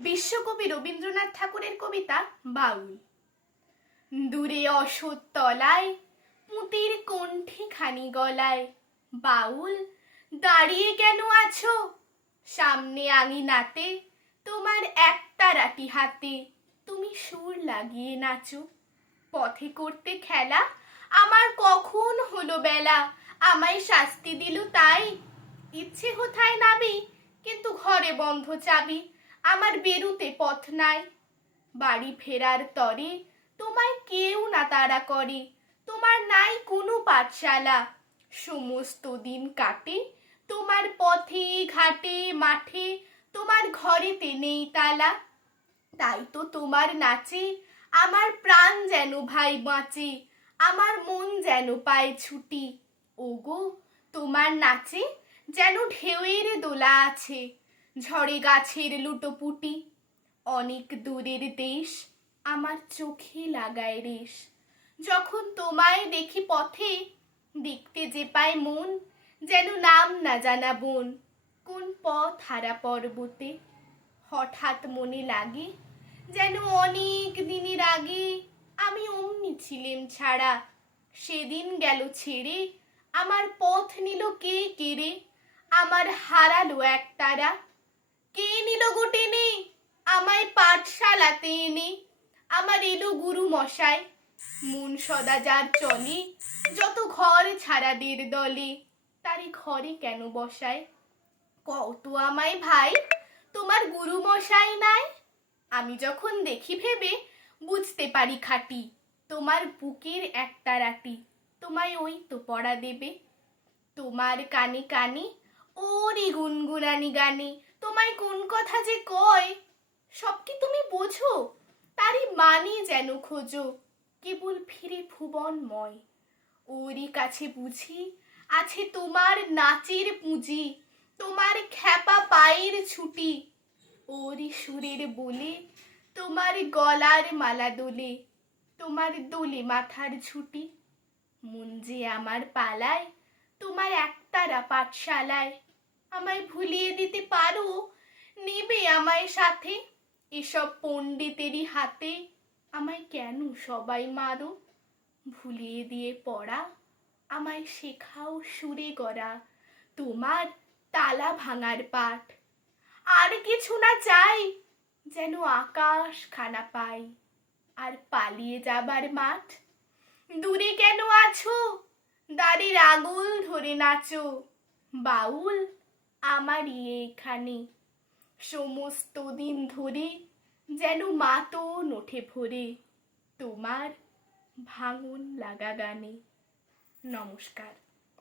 বিশ্বকবি রবীন্দ্রনাথ ঠাকুরের কবিতা বাউল। দূরে অসৎ তলায়, পুঁতির কণ্ঠে খানি গলায়, বাউল, দাঁড়িয়ে কেন আছো? সামনে আঙিনাতে, তোমার একটা রাটি হাতে, তুমি সুর লাগিয়ে নাচো। পথে করতে খেলা, আমার কখন হলো বেলা? আমায় শাস্তি দিল তাই? ইচ্ছে কোথায় নাবি কিন্তু ঘরে বন্ধ চাবি। আমার বেরুতে পথ নাই। বাড়ি ফেরার তরে তোমায় কেউ না তারা করে। তোমার নাই কোনো পাঠশালা। সমস্ত দিন কাটে, তোমার পথে, ঘাটে, মাঠে, তোমার ঘরেতে নেই তালা। তাই তো তোমার নাচে, আমার প্রাণ যেন ভাই বাঁচে, আমার মন যেন পায় ছুটি। ওগো, তোমার নাচে যেন ঢেউয়ের দোলা আছে। ঝড়ে গাছের লুটোপুটি, অনেক দূরের দেশ আমার চোখে লাগায় রেশ। যখন তোমায় দেখি পথে, দেখতে যে পায় মন, যেন নাম না জানা বোন। কোন পথ হারা পর্বতে হঠাৎ মনে লাগে, যেন অনেক দিনের আগে আমি অমনি ছিলেম ছাড়া। সেদিন গেল ছেড়ে, আমার পথ নিল কে কেড়ে? আমার হারালো এক তারা কে নিল গো টেনে আমায় পাঠশালাতে এনে। আমার এলো গুরু মশাই। মন সদা যার চলে, যত ঘর ছাড়াদের দলে। তারে ঘরে কেন বসায় কত আমায় ভাই, তোমার গুরু মশাই নাই? আমি যখন দেখি ভেবে, বুঝতে পারি খাটি। তোমার বুকের একটা রাটি, তোমায় ওই তো পড়া দেবে। তোমার কানে কানে, ওরে গুনগুনানি গানে তোমায় কোন কথা যে কয়, সব কি তুমি বোঝো? তারই মানে যেন খোঁজো, কেবল ফিরে ভুবনময়। ওরই কাছে বুঝি, আছে তোমার নাচের পুঁজি, তোমার খ্যাপা পায়ের ছুটি। ওরই সুরের বলে, তোমার গলার মালা দোলে, তোমার দোলে মাথার ঝুটি মন যে আমার পালায়, তোমার একতারা পাঠশালায়, আমায় ভুলিয়ে দিতে পারো আমায় সাথে, এসব পণ্ডিতেরই হাতে আমায় কেন সবাই মারো? ভুলিয়ে দিয়ে পড়া, আমায় শেখাও সুরে গড়া, তোমার তালা ভাঙার পাঠ। আর কিছু না চাই যেন আকাশ খানা পাই, আর পালিয়ে যাবার মাঠ। দূরে কেন আছো? দাড়ির আগুল ধরে নাচো। বাউল আমারই এখানে। সমস্ত দিন ধরে যেন মাতো নোঠে ভরে। তোমার ভাঙন লাগা গানে। নমস্কার।